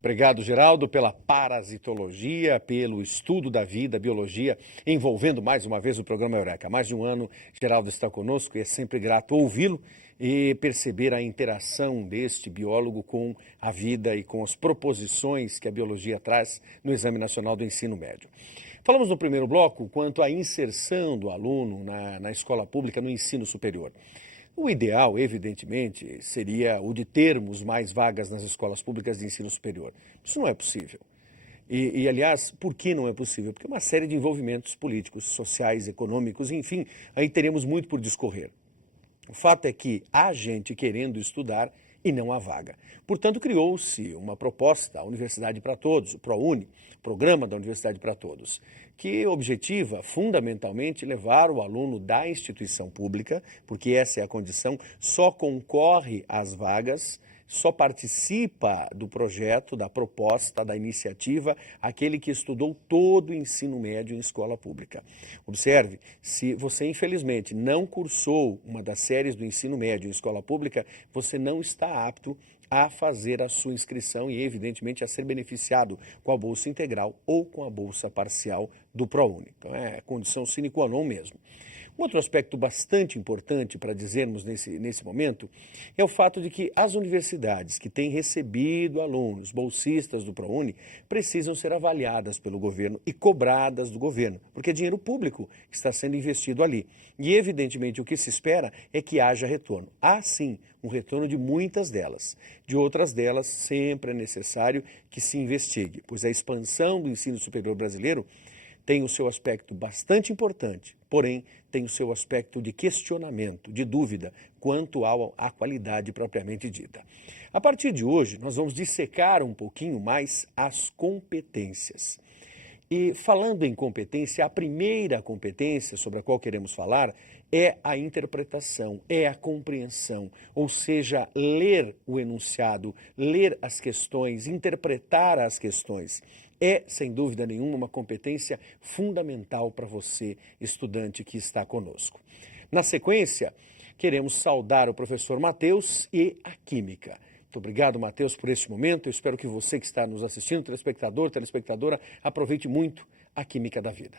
Obrigado, Geraldo, pela parasitologia, pelo estudo da vida, biologia, envolvendo mais uma vez o programa Eureka. Há mais de um ano, Geraldo está conosco e é sempre grato ouvi-lo e perceber a interação deste biólogo com a vida e com as proposições que a biologia traz no Exame Nacional do Ensino Médio. Falamos no primeiro bloco quanto à inserção do aluno na escola pública, no ensino superior. O ideal, evidentemente, seria o de termos mais vagas nas escolas públicas de ensino superior. Isso não é possível. Aliás, por que não é possível? Porque uma série de envolvimentos políticos, sociais, econômicos, enfim, aí teremos muito por discorrer. O fato é que há gente querendo estudar e não há vaga. Portanto, criou-se uma proposta, a Universidade para Todos, o ProUni, Programa da Universidade para Todos, que objetiva fundamentalmente levar o aluno da instituição pública, porque essa é a condição, só concorre às vagas, só participa do projeto, da proposta, da iniciativa, aquele que estudou todo o ensino médio em escola pública. Observe, se você infelizmente não cursou uma das séries do ensino médio em escola pública, você não está apto a fazer a sua inscrição e, evidentemente, a ser beneficiado com a bolsa integral ou com a bolsa parcial do ProUni. Então, é condição sine qua non mesmo. Um outro aspecto bastante importante para dizermos nesse momento é o fato de que as universidades que têm recebido alunos bolsistas do ProUni precisam ser avaliadas pelo governo e cobradas do governo, porque é dinheiro público que está sendo investido ali. E, evidentemente, o que se espera é que haja retorno. Há, sim, um retorno de muitas delas. De outras delas, sempre é necessário que se investigue, pois a expansão do ensino superior brasileiro tem o seu aspecto bastante importante, porém tem o seu aspecto de questionamento, de dúvida quanto à qualidade propriamente dita. A partir de hoje, nós vamos dissecar um pouquinho mais as competências. E falando em competência, a primeira competência sobre a qual queremos falar é a interpretação, é a compreensão, ou seja, ler o enunciado, ler as questões, interpretar as questões. É, sem dúvida nenhuma, uma competência fundamental para você, estudante que está conosco. Na sequência, queremos saudar o professor Matheus e a Química. Muito obrigado, Matheus, por este momento. Eu espero que você que está nos assistindo, telespectador, telespectadora, aproveite muito a Química da vida.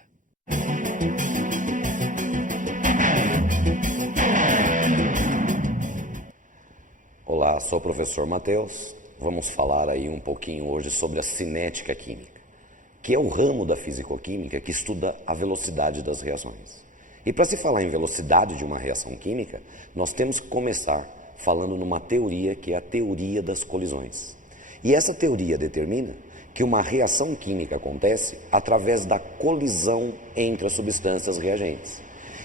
Olá, sou o professor Matheus. Vamos falar aí um pouquinho hoje sobre a cinética química, que é o ramo da fisicoquímica que estuda a velocidade das reações. E para se falar em velocidade de uma reação química, nós temos que começar falando numa teoria que é a teoria das colisões. E essa teoria determina que uma reação química acontece através da colisão entre as substâncias reagentes.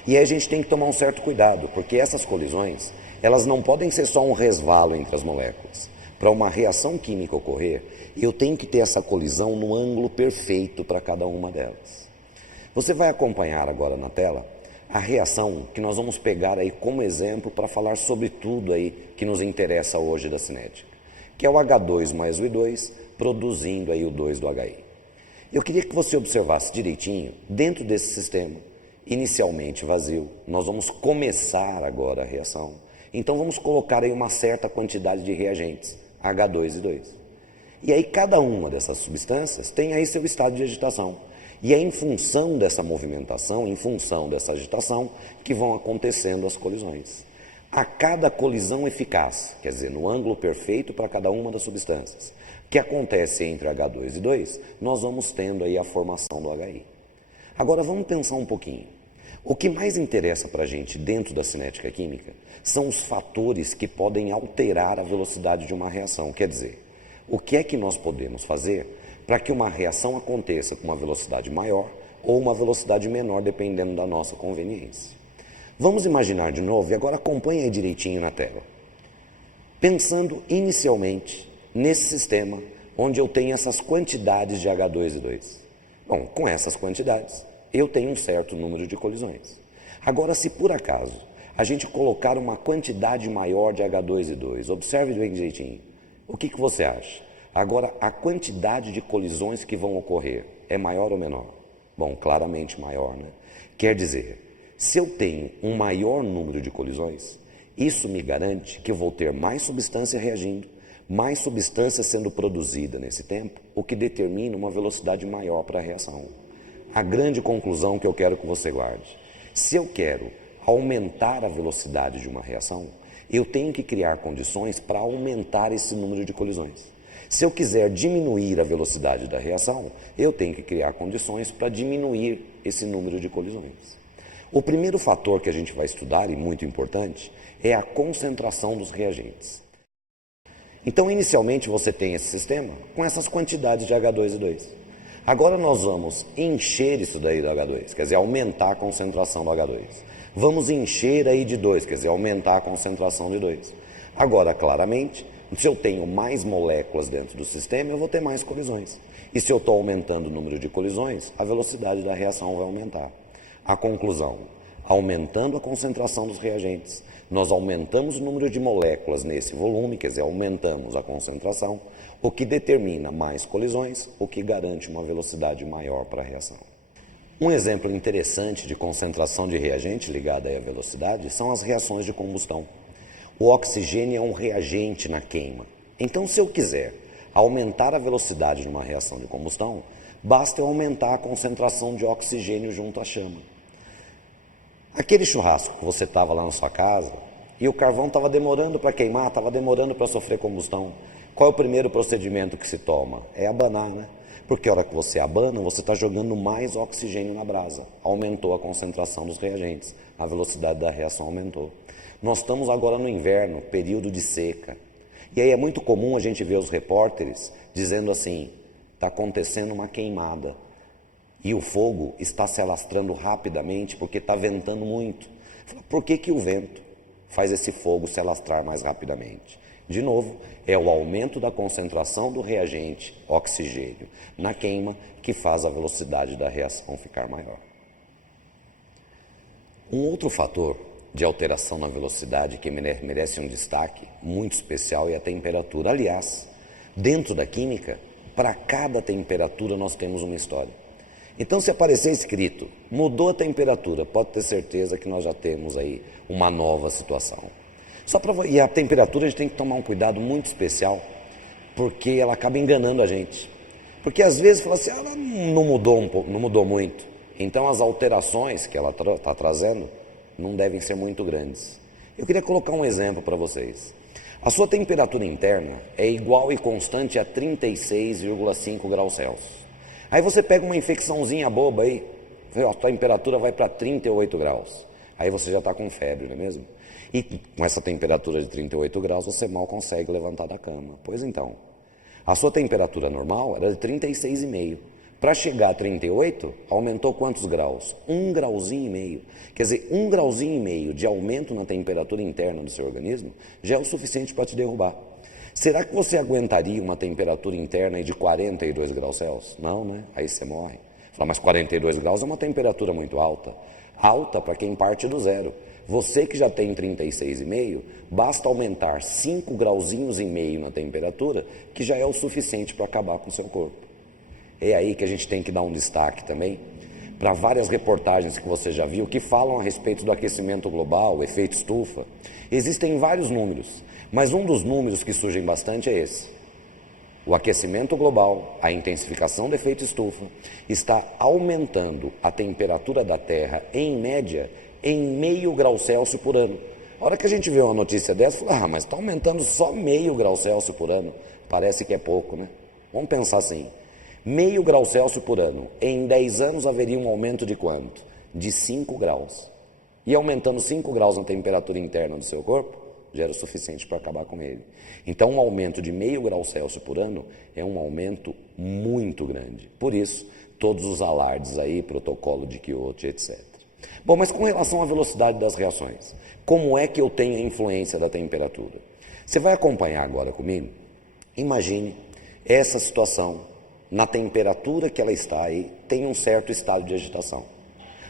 E aí a gente tem que tomar um certo cuidado, porque essas colisões, elas não podem ser só um resvalo entre as moléculas. Para uma reação química ocorrer, eu tenho que ter essa colisão no ângulo perfeito para cada uma delas. Você vai acompanhar agora na tela a reação que nós vamos pegar aí como exemplo para falar sobre tudo aí que nos interessa hoje da cinética, que é o H2 mais o I2 produzindo aí o 2 do HI. Eu queria que você observasse direitinho, dentro desse sistema, inicialmente vazio, nós vamos começar agora a reação. Então vamos colocar aí uma certa quantidade de reagentes, H2 e 2. E aí cada uma dessas substâncias tem aí seu estado de agitação. E é em função dessa movimentação, em função dessa agitação, que vão acontecendo as colisões. A cada colisão eficaz, quer dizer, no ângulo perfeito para cada uma das substâncias, que acontece entre H2 e 2, nós vamos tendo aí a formação do HI. Agora vamos pensar um pouquinho. O que mais interessa para a gente dentro da cinética química são os fatores que podem alterar a velocidade de uma reação. Quer dizer, o que é que nós podemos fazer para que uma reação aconteça com uma velocidade maior ou uma velocidade menor, dependendo da nossa conveniência. Vamos imaginar de novo, e agora acompanhe aí direitinho na tela. Pensando inicialmente nesse sistema onde eu tenho essas quantidades de H2 e 2. Bom, com essas quantidades, eu tenho um certo número de colisões. Agora, se por acaso a gente colocar uma quantidade maior de H2 e 2, observe bem direitinho, o que você acha? Agora, a quantidade de colisões que vão ocorrer é maior ou menor? Bom, claramente maior, né? Quer dizer, se eu tenho um maior número de colisões, isso me garante que eu vou ter mais substância reagindo, mais substância sendo produzida nesse tempo, o que determina uma velocidade maior para a reação. A grande conclusão que eu quero que você guarde: se eu quero aumentar a velocidade de uma reação, eu tenho que criar condições para aumentar esse número de colisões. Se eu quiser diminuir a velocidade da reação, eu tenho que criar condições para diminuir esse número de colisões. O primeiro fator que a gente vai estudar, e muito importante, é a concentração dos reagentes. Então, inicialmente, você tem esse sistema com essas quantidades de H2 e 2. Agora nós vamos encher isso daí do H2, quer dizer, aumentar a concentração do H2. Vamos encher aí de 2, quer dizer, aumentar a concentração de 2. Agora, claramente, se eu tenho mais moléculas dentro do sistema, eu vou ter mais colisões. E se eu estou aumentando o número de colisões, a velocidade da reação vai aumentar. A conclusão: aumentando a concentração dos reagentes, nós aumentamos o número de moléculas nesse volume, quer dizer, aumentamos a concentração, o que determina mais colisões, o que garante uma velocidade maior para a reação. Um exemplo interessante de concentração de reagente ligada à velocidade são as reações de combustão. O oxigênio é um reagente na queima. Então, se eu quiser aumentar a velocidade de uma reação de combustão, basta eu aumentar a concentração de oxigênio junto à chama. Aquele churrasco que você estava lá na sua casa e o carvão estava demorando para queimar, estava demorando para sofrer combustão. Qual é o primeiro procedimento que se toma? É abanar, né? Porque a hora que você abana, você está jogando mais oxigênio na brasa. Aumentou a concentração dos reagentes, a velocidade da reação aumentou. Nós estamos agora no inverno, período de seca. E aí é muito comum a gente ver os repórteres dizendo assim: está acontecendo uma queimada. E o fogo está se alastrando rapidamente porque está ventando muito. Por que o vento faz esse fogo se alastrar mais rapidamente? De novo, é o aumento da concentração do reagente oxigênio na queima que faz a velocidade da reação ficar maior. Um outro fator de alteração na velocidade que merece um destaque muito especial é a temperatura. Aliás, dentro da química, para cada temperatura nós temos uma história. Então, se aparecer escrito, mudou a temperatura, pode ter certeza que nós já temos aí uma nova situação. E a temperatura a gente tem que tomar um cuidado muito especial, porque ela acaba enganando a gente. Porque às vezes fala assim, ela não mudou muito. Então, as alterações que ela está trazendo não devem ser muito grandes. Eu queria colocar um exemplo para vocês. A sua temperatura interna é igual e constante a 36,5 graus Celsius. Aí você pega uma infecçãozinha boba aí, a temperatura vai para 38 graus. Aí você já está com febre, não é mesmo? E com essa temperatura de 38 graus, você mal consegue levantar da cama. Pois então, a sua temperatura normal era de 36,5. Para chegar a 38, aumentou quantos graus? 1,5 grauzinho. Quer dizer, 1,5 grauzinho de aumento na temperatura interna do seu organismo já é o suficiente para te derrubar. Será que você aguentaria uma temperatura interna de 42 graus Celsius? Não, né? Aí você morre. Fala, mas 42 graus é uma temperatura muito alta. Alta para quem parte do zero. Você que já tem 36,5, basta aumentar 5 grauzinhos e meio na temperatura, que já é o suficiente para acabar com o seu corpo. É aí que a gente tem que dar um destaque também para várias reportagens que você já viu que falam a respeito do aquecimento global, efeito estufa. Existem vários números, mas um dos números que surgem bastante é esse. O aquecimento global, a intensificação do efeito estufa, está aumentando a temperatura da Terra, em média, em 0,5 grau Celsius por ano. A hora que a gente vê uma notícia dessa, fala, mas está aumentando só 0,5 grau Celsius por ano. Parece que é pouco, né? Vamos pensar assim. 0,5 grau Celsius por ano. Em 10 anos haveria um aumento de quanto? De 5 graus. E aumentando 5 graus na temperatura interna do seu corpo, já era o suficiente para acabar com ele. Então, um aumento de 0,5 grau Celsius por ano é um aumento muito grande. Por isso, todos os alardes aí, protocolo de Kyoto, etc. Bom, mas com relação à velocidade das reações, como é que eu tenho a influência da temperatura? Você vai acompanhar agora comigo? Imagine essa situação, na temperatura que ela está aí, tem um certo estado de agitação.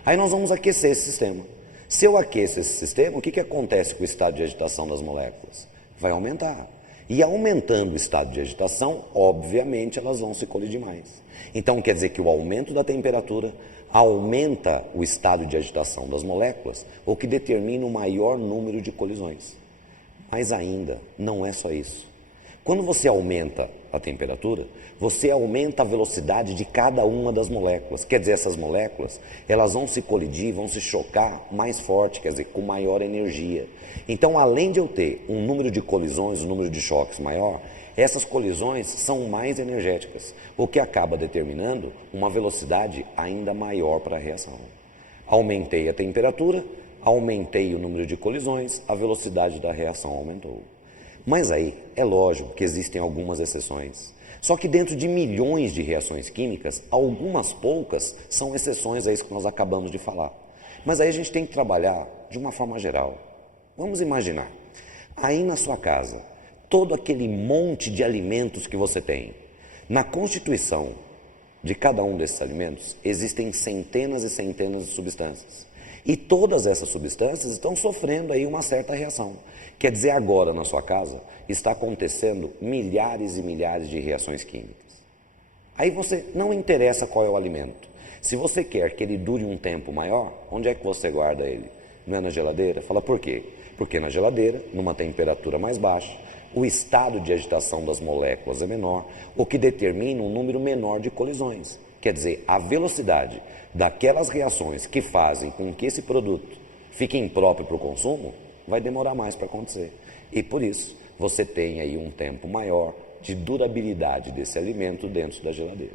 Aí nós vamos aquecer esse sistema. Se eu aqueço esse sistema, o que acontece com o estado de agitação das moléculas? Vai aumentar. E aumentando o estado de agitação, obviamente elas vão se colidir mais. Então quer dizer que o aumento da temperatura aumenta o estado de agitação das moléculas, o que determina o maior número de colisões. Mas ainda não é só isso. Quando você aumenta a temperatura, você aumenta a velocidade de cada uma das moléculas. Quer dizer, essas moléculas, elas vão se colidir, vão se chocar mais forte, quer dizer, com maior energia. Então, além de eu ter um número de colisões, um número de choques maior, essas colisões são mais energéticas, o que acaba determinando uma velocidade ainda maior para a reação. Aumentei a temperatura, aumentei o número de colisões, a velocidade da reação aumentou. Mas aí, é lógico que existem algumas exceções. Só que dentro de milhões de reações químicas, algumas poucas são exceções a isso que nós acabamos de falar. Mas aí a gente tem que trabalhar de uma forma geral. Vamos imaginar, aí na sua casa, todo aquele monte de alimentos que você tem, na constituição de cada um desses alimentos, existem centenas e centenas de substâncias. E todas essas substâncias estão sofrendo aí uma certa reação. Quer dizer, agora na sua casa está acontecendo milhares e milhares de reações químicas. Aí você não interessa qual é o alimento. Se você quer que ele dure um tempo maior, onde é que você guarda ele? Não é na geladeira? Fala por quê? Porque na geladeira, numa temperatura mais baixa, o estado de agitação das moléculas é menor, o que determina um número menor de colisões. Quer dizer, a velocidade daquelas reações que fazem com que esse produto fique impróprio para o consumo vai demorar mais para acontecer. E por isso, você tem aí um tempo maior de durabilidade desse alimento dentro da geladeira.